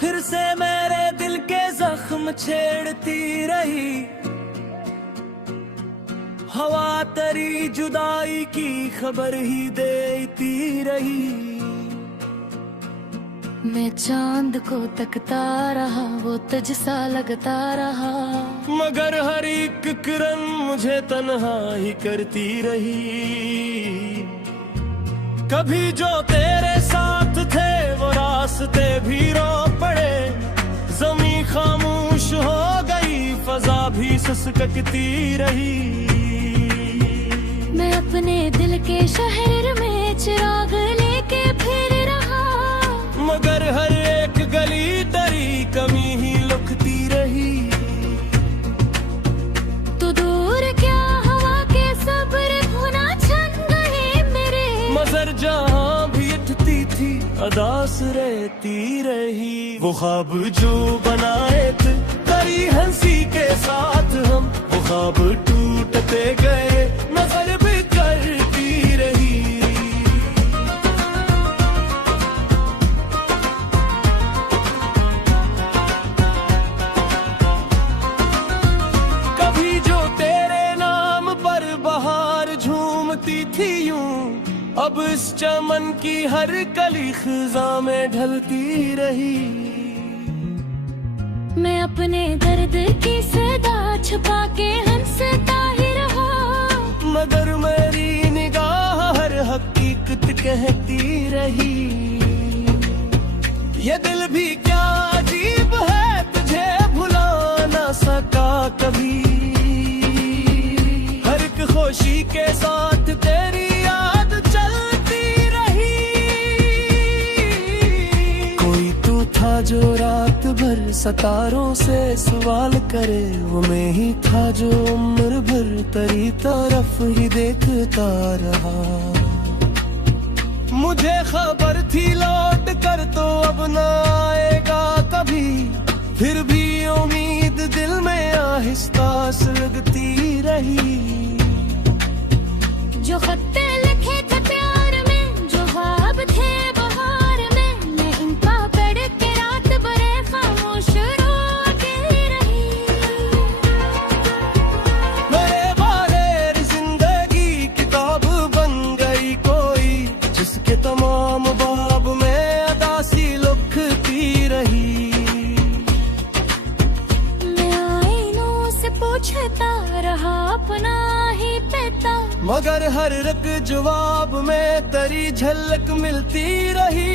फिर से मेरे दिल के जख्म छेड़ती रही। हवा तेरी जुदाई की खबर ही देती रही। मैं चांद को तकता रहा, वो तुझ सा लगता रहा, मगर हर एक किरण मुझे तन्हा ही करती रही। कभी जो तेरे साथ थे वो रास्ते भी रो पड़े। ज़मीं खामोश हो गई, फजा भी ससकती रही। मैं अपने दिल के शहर में चिराग लेके फिर रहा, मगर हर एक गली तेरी कमी ही लुकती रही। तू दूर क्या हवा के सब्र भुना छन गए मेरे, मगर जहाँ भी उठती थी अदास रहती रही। वो ख्वाब जो बनाए थे तेरी हंसी के साथ हम, वो ख्वाब टूटते गए नजर भी करती रही। कभी जो तेरे नाम पर बहार झूमती थी यूं, अब इस चमन की हर कली खिजा में ढलती रही। मैं अपने दर्द की सदा छुपा के हंसता ही रहा, मगर मेरी निगाह हर हकीकत कहती रही। ये दिल भी क्या अजीब है, तुझे भुला ना सका कभी। हर एक खुशी के साथ तेरी याद चलती रही। कोई तो था जो रात भर सितारों से सवाल करे, वो मैं ही था जो उम्र भर तेरी तरफ ही देखता रहा। मुझे खबर थी लौट कर तो अब न आएगा कभी, फिर भी उम्मीद दिल में आहिस्ता लगती रही। जो खत्ते लिखे थे प्यार में, जो ख्वाब थे बहार में, मैं इनका पढ़ के रात भर खामोश रोती रही। मेरे बारे जिंदगी किताब बन गई कोई, जिसके तमाम बाब में अदासी लिखती रही। मैं आईनों से पूछता रहा अपना ही पता, मगर हर एक जवाब में तेरी झलक मिलती रही।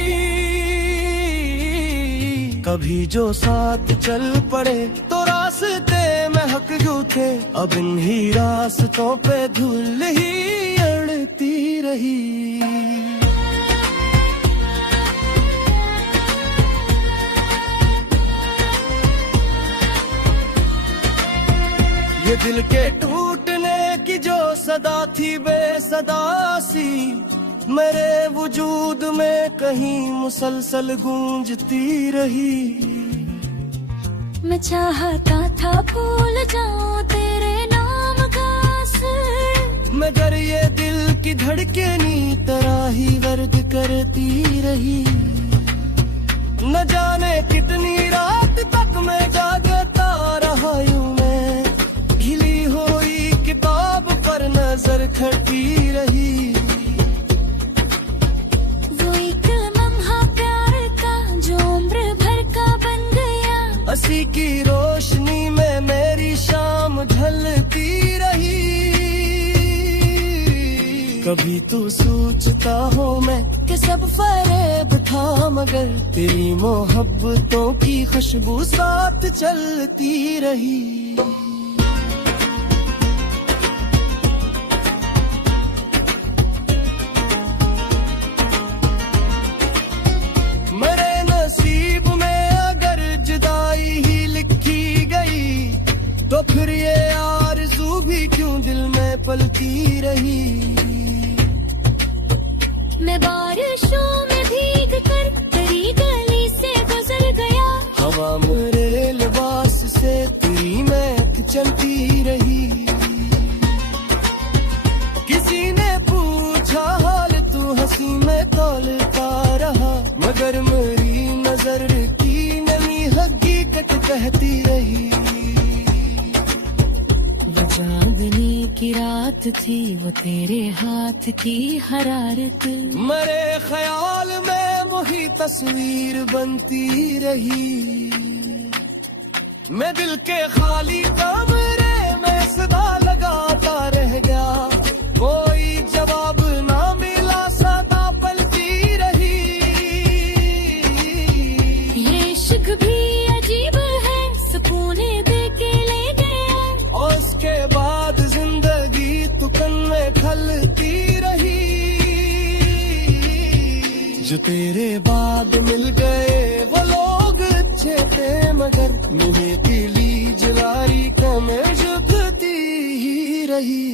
कभी जो साथ चल पड़े तो रास्ते महक उठे, अब इन्हीं रास्तों पे धूल ही अड़ती रही। ये दिल के टूटने की जो सदा थी बेसदा सी, मेरे वजूद में कहीं मुसलसल गूंजती रही। मैं चाहता था भूल जाऊं तेरे नाम का असर, मगर ये दिल की धड़कनी तरह ही वर्द करती रही। न जाने कितनी रात तक मैं जागता रहा यूं, मैं घिली हुई किताब पर नजर खड़ी रही। वो एक लम्हा प्यार का जो उम्र भर का बन गया, हंसी की रोशनी में मेरी शाम ढलती रही। कभी तू सोचता हो मैं कि सब फरेब था, मगर तेरी मोहब्बतों की खुशबू साथ चलती रही। मेरे नसीब में अगर जुदाई ही लिखी गई, तो फिर ये आरज़ू भी क्यों दिल में पलती रही। मैं बारिशों में भीग कर तेरी गली से गुजर गया, हवा मेरे लिबास से तेरी महक चलती रही। किसी ने पूछा हाल, तू हंसी में तौलता रहा, मगर मेरी नजर की कहती रही। वो चांदनी की रात थी, वो तेरे हाथ की हरारत, मेरे ख्याल में वही तस्वीर बनती रही। मैं दिल के खाली कमरे में सदा लगाता रह गया, कोई जवाब ना मिला, सदा पलती रही। ये इश्क भी अजीब है, सुकूने दे के ले गया, और उसके बाद जिंदगी तुकन में खलती रही। जो तेरे बाद मिल गए वो लोग अच्छे थे, मगर मुझे दिली जलारी कमें झुकती ही रही।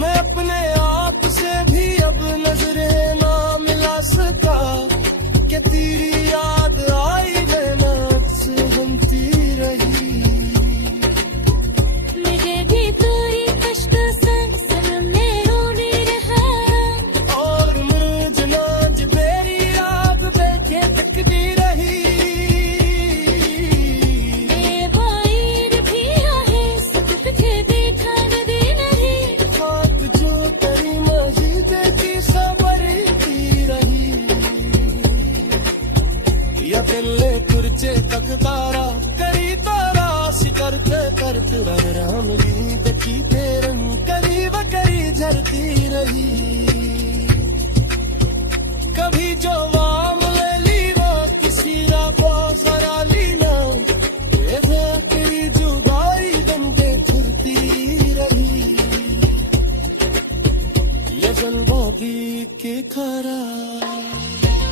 मैं अपने आप से भी अब नजरें ना मिला सका, कि तेरी याद आई नैना से बनती रही। मेरे भी तेरी कश्क से सनम में रोने रहा, और मुझ नाज बेरी रात देखे तकती रही। बेबाईर भी आहे, सब तुझे देखा नदी नहीं, खाक जो तेरी मस्जिद की सबरती रही। या दिले कुर्चे तक तारा करी तारा करते करते राम नींद की तेरन करीब करी झरती रही। कभी जो वाम ले ली वो किसी राबो सरा ली ना, ये तेरी जुगाई गंदे छुरती रही। ये जलवा दी के खरा